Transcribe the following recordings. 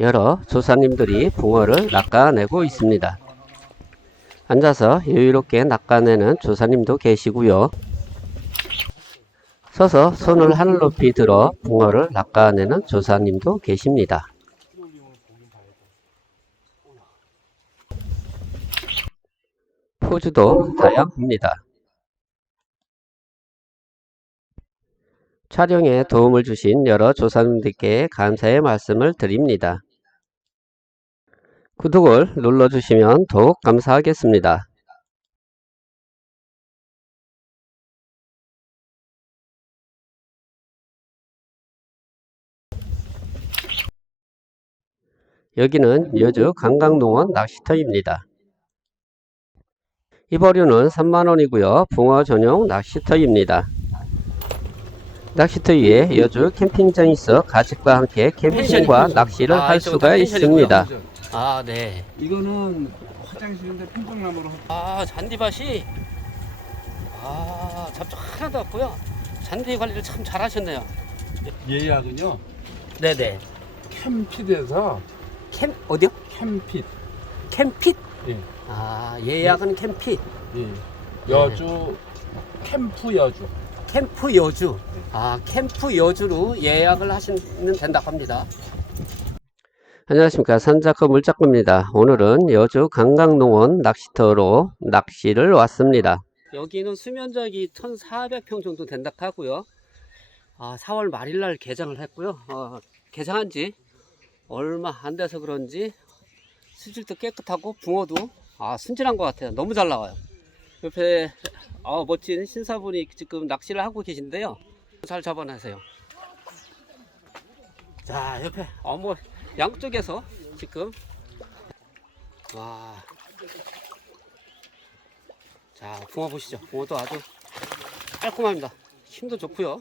여러 조사님들이 붕어를 낚아내고 있습니다. 앉아서 여유롭게 낚아내는 조사님도 계시고요. 서서 손을 하늘 높이 들어 붕어를 낚아내는 조사님도 계십니다. 포즈도 다양합니다. 촬영에 도움을 주신 여러 조사님들께 감사의 말씀을 드립니다. 구독을 눌러주시면 더욱 감사하겠습니다. 여기는 여주 관광농원 낚시터입니다. 이버류는 3만원이고요. 붕어 전용 낚시터입니다. 낚시터 위에 여주 캠핑장이 있어 가족과 함께 캠핑과 낚시를 아, 할 이쪽은 수가. 있습니다. 아, 네. 이거는 화장실인데 평정나무로 아, 잔디밭이 아, 잡초 하나도 없고요. 잔디 관리를 참 잘하셨네요. 예약은요 네 네. 캠핏에서 캠 어디요? 캠핏 캠핏. 예. 아, 예약은 캠핏. 예. 여주 캠프 여주 캠프 여주. 아, 캠프 여주로 예약을 하시면 된다고 합니다. 안녕하십니까 산자커 물작입니다. 오늘은 여주 관광농원 낚시터로 낚시를 왔습니다. 여기는 수면적이 1,400평 정도 된다고 하고요. 아, 4월 말일 날 개장을 했고요. 어, 개장한 지 얼마 안 돼서 그런지 수질도 깨끗하고 붕어도 아, 순진한 것 같아요. 너무 잘 나와요. 옆에 아, 멋진 신사분이 지금 낚시를 하고 계신데요. 잘 잡아내세요. 자, 옆에 어, 뭐 양쪽에서 지금 와. 자, 붕어 보시죠. 붕어도 아주 깔끔합니다. 힘도 좋고요.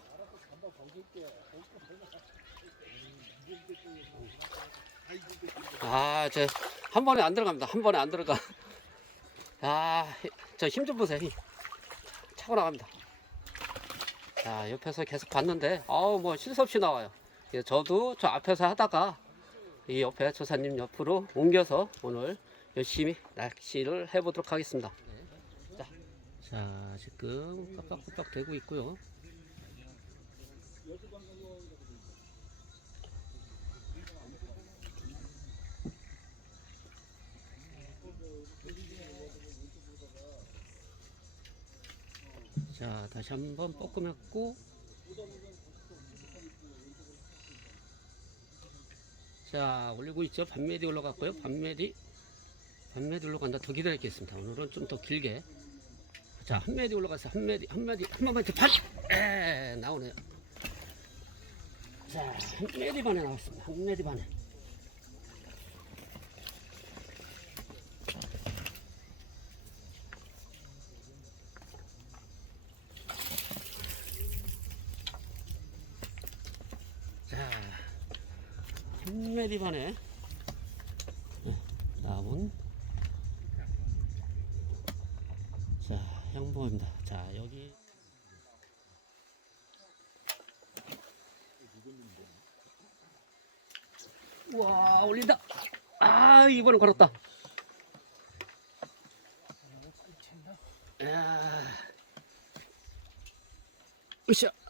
아, 저 한 번에 안 들어갑니다. 한 번에 안 들어가. 아, 저 힘 좀 보세요. 힘. 차고 나갑니다. 자, 옆에서 계속 봤는데, 아우, 뭐, 쉴새 없이 나와요. 저도 저 앞에서 하다가 이 옆에 조사님 옆으로 옮겨서 오늘 열심히 낚시를 해보도록 하겠습니다. 자, 자 지금 깜빡깜빡 되고 있고요. 자, 다시 한번 뻐끔했고 자, 올리고 있죠. 반메디 올라갔고요. 반메디 반메디 올라간다. 더 기다리겠습니다. 오늘은 좀 더 길게 자, 한 메디 올라가서 한 메디, 한 메디, 한 번만 더 반! 에, 나오네요. 자, 한 메디 반에 나왔습니다. 한 메디 반에. 3mm 반에. 네, 나온. 자 형보입니다. 자 여기. 우와 올린다. 아 이번은 걸었다. 으쌰.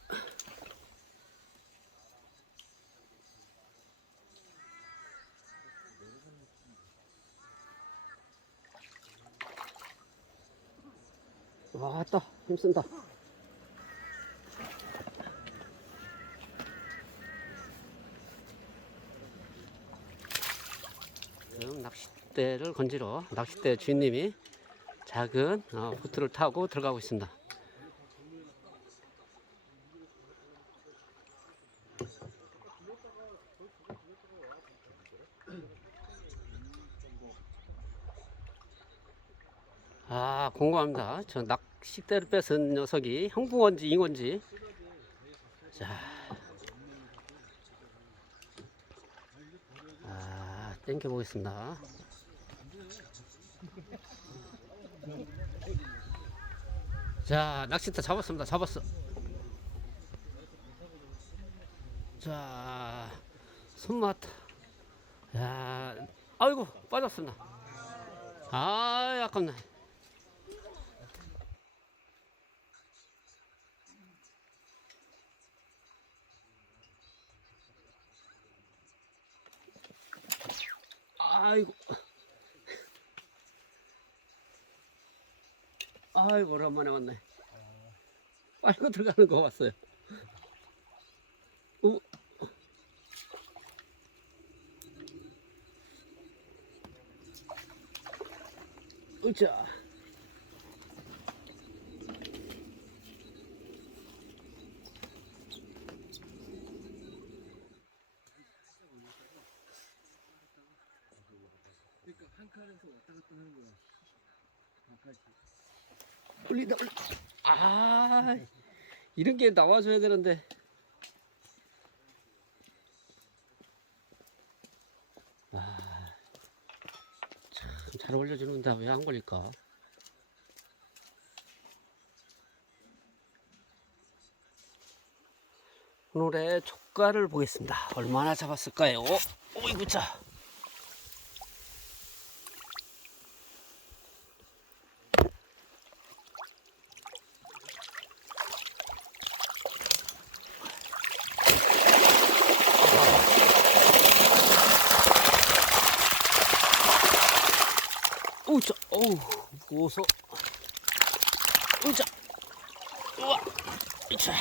힘쓴다. 지금 낚싯대를 건지러. 낚싯대 주인님이 작은 어, 보트를 타고 들어가고 있습니다. 아 궁금합니다. 저낚 싯대를 뺏은 녀석이 형붕어인지 잉어인지. 자. 아, 땡겨 보겠습니다. 자, 낚싯대 잡았습니다. 잡았어. 자, 손맛. 야, 아이고 빠졌습니다. 아, 아깝네. 아이고. 아이고 오랜만에 왔네. 빨고 들어가는 거 봤어요. 오. 으자. 올린다. 아 이런 게 나와줘야 되는데. 아, 참 잘 올려주는데 왜 안 걸릴까? 오늘의 조가를 보겠습니다. 얼마나 잡았을까요? 오이구 자. 우자, 어우, 무거워서. 우자, 우와, 이차.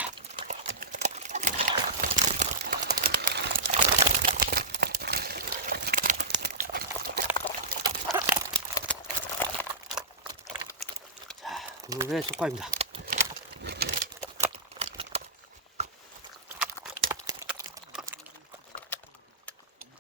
자, 오늘의 속과입니다.